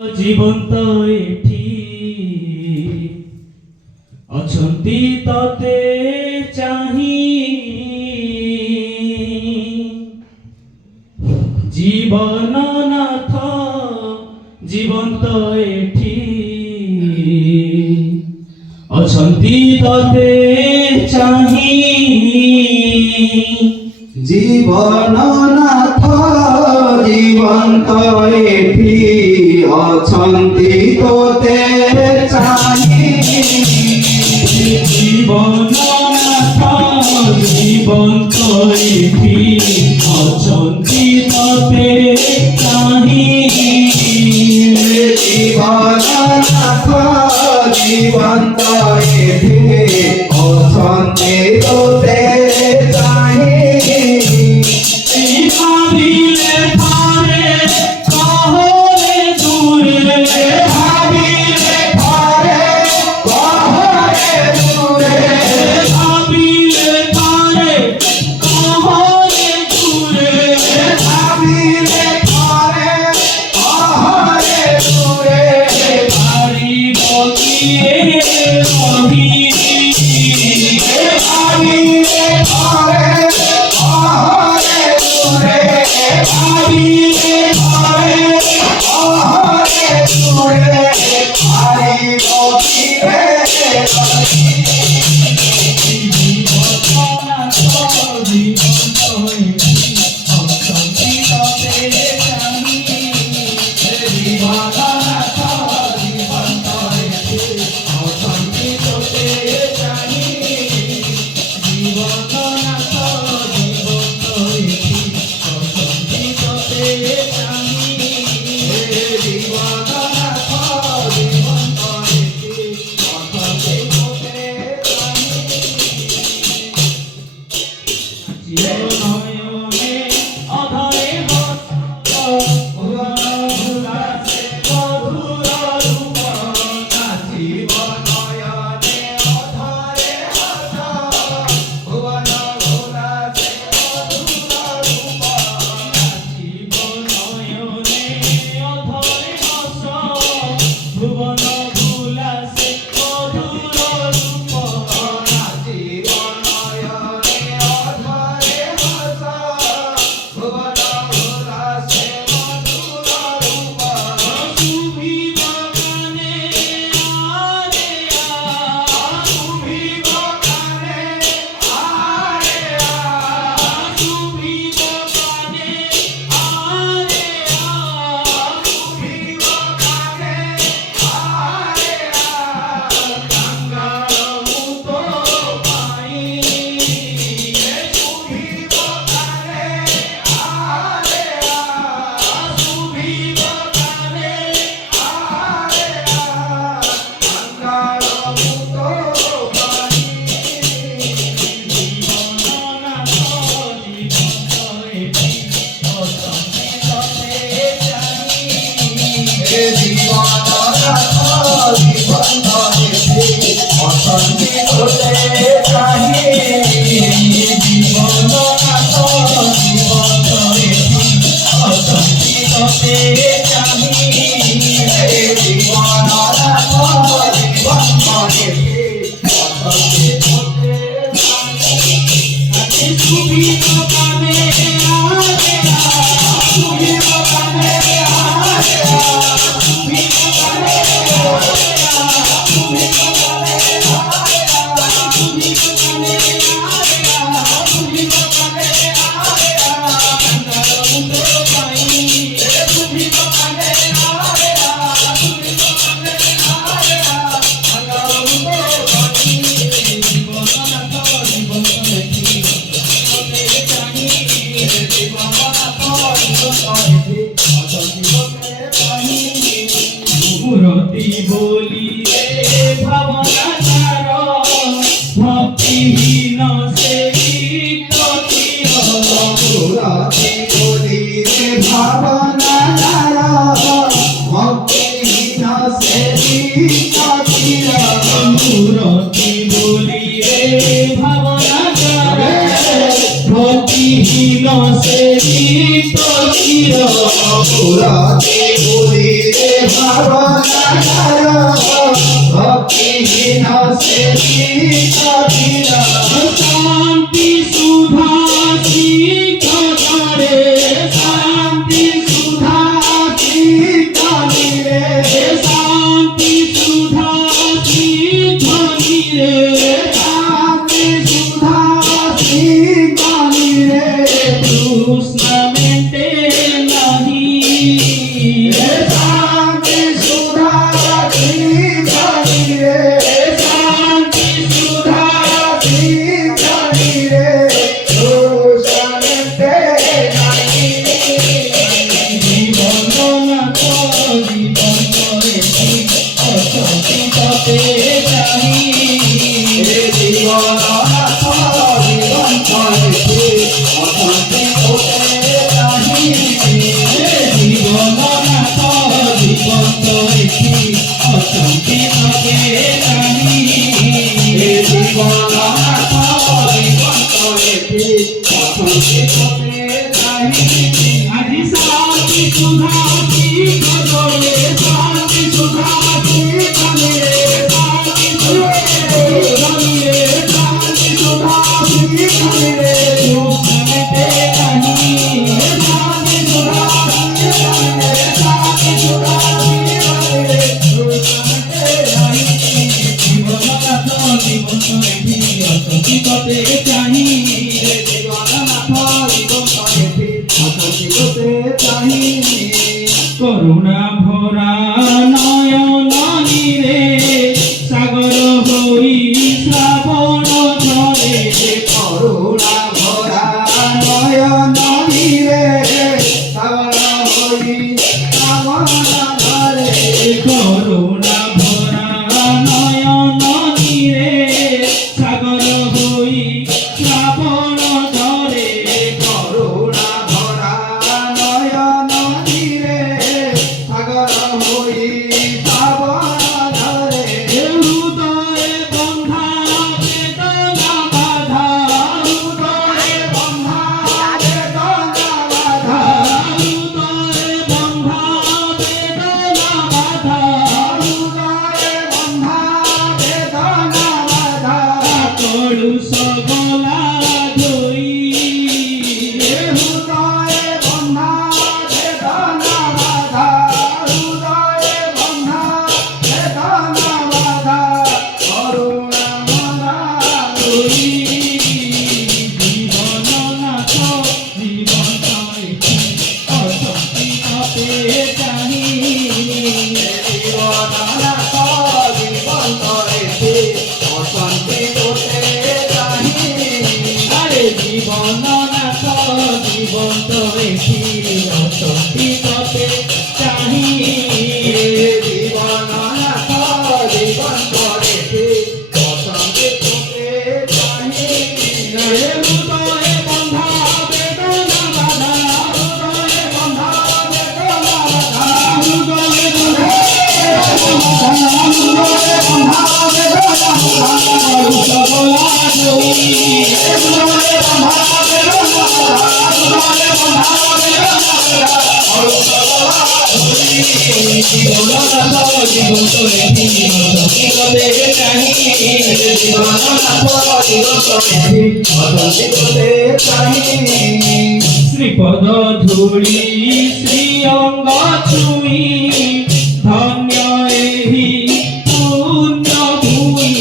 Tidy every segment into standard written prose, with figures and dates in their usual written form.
জীবন্ত এଠି অছন্তি ততে চাহি জীবননাথ জীবন্ত এଠି অছন্তি ততে চাহি জীবননাথ জীবন্ত এଠି অছন্তি তোতে চাহি জীবননাথ জীবন্ত এଠି অছন্তি ততে চাহি জীবননাথ জীবন্ত এଠି অছন্তি তোতে চাহি ভাবিলে পারে কহরে দূরে ভাবিলে পারে কহরে দূরে ভাবিলে পারে কহরে দূরে ভাবিলে পারে কহরে দূরে পারিব কিয়ে রহি ভাবিলে পারে কহরে দূরে ভাবিলে পারে কহরে দূরে ভাবিব কিরে মুরতি বলি রে ভাবনা তার ভক্তিহীন সেই ততির মুরতি বলি রে ভাবনা তার ভক্তিহীন সেই ততির মুরতি বলি রে ভাবনা তার ভক্তিহীন সেই ততির মুরতি বলি রে ভাবনার ভক্তিহীন সেবিকা শান্তি সুধা শিখরে শান্তি সুধা শিখানিরে শান্তি সুধা শিখরে শান্তি সুধা শিখানিরে কৃষ্ণ মেটে নাহি শান্তি সুধা শিখানিরে শান্তি সুধা শিখানিরে দোষান্তে নাহি জীবন নাথ জীবন করেছি অশান্তি তপে চাহি হে জীবননাথ জীবন করেছি অশান্তি হতে নাহি জীবন নাথ জীবন করেছি অশান্তি তপে চাহি হে জীবননাথ জীবন করেছি অশান্তি হতে নাহি আজি শান্তি সুধা শিখরে শান্তি সুধা শিখরে শান্তি সুধা শিখরে শান্তি সুধা শিখানিরে কৃষ্ণ মেটে নাহি শান্তি সুধা শিখানিরে শান্তি সুধা শিখানিরে দোষান্তে নাহি জীবন নাথ জীবন করেছি অশান্তি তপে চাহি করুণা ভরা নয়ন নীরে সাগর হই শ্রাবণ ঝরে করুণা ভরা নয়ন নীরে সাগর হই শ্রাবণ ঝরে করুণা ভরা নয়ন নীরে সাগর হই শ্রাবণ ঝরে করুণা ভরা নয়ন নীরে সাগর হই শ্রাবণ ঝরে হৃদয়ে বন্ধা বেদনা বাধা হৃদয়ে বন্ধা বেদনা বাধা হৃদয়ে বন্ধা বেদনা বাধা হৃদয়ে বন্ধা বেদনা বাধা কলুষ গলা ধরি হৃদয়ে বন্ধা বেদনা বাধা হৃদয়ে বন্ধা বেদনা বাধা করুণা মনা ধরি জীবন নাথ জীবন করেছি অশান্তি তপে চাহি জীবননাথ জীবন করেছি অশান্তি হতে চাহি আরে জীবন নাথ জীবন করেছি অশান্তি তপে চাহি জীবননাথ জীবন করেছি অশান্তি হতে চাহি হৃদয়ে বন্ধা বেদনা বাধা হৃদয়ে বন্ধা বেদনা বাধা হৃদয়ে বন্ধা কলুষ গলা ধরি জীবন নাথ জীবন করেছি অশান্তি তপে চাহি শ্রীপদ ধূলি শ্রী অঙ্গ ছুই ধন্য এহি পুণ্য ভূমি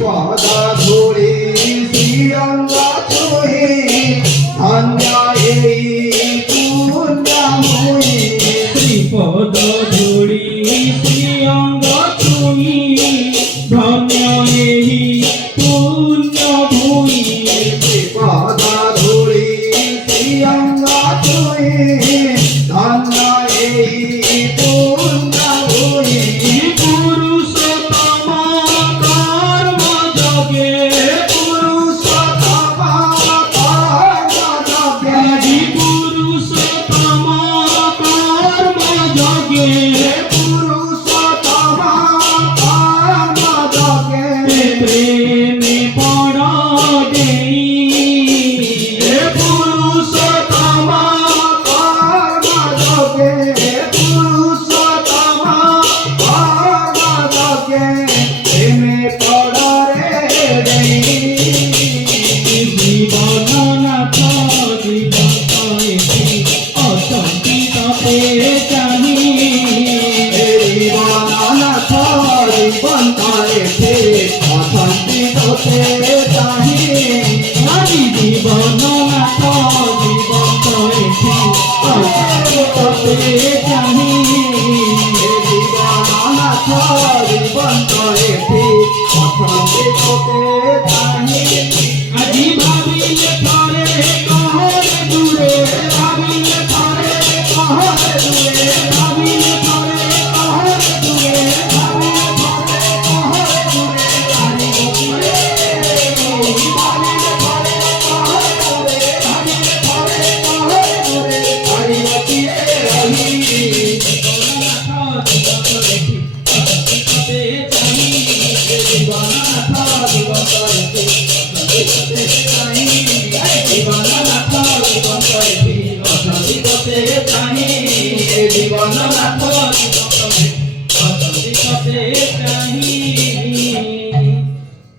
পদ ধূলি শ্রীঅঙ্গ ছুঁই ধন্য এই পুণ্যভূমি শ্রীপদ ধূলি শ্রী অঙ্গ ছুই ধন্য এহি পুণ্য ভূমি পদ ধূলি শ্রীঅঙ্গ ছুঁই ধন্য এই পুণ্যভূমি জীবন নাথ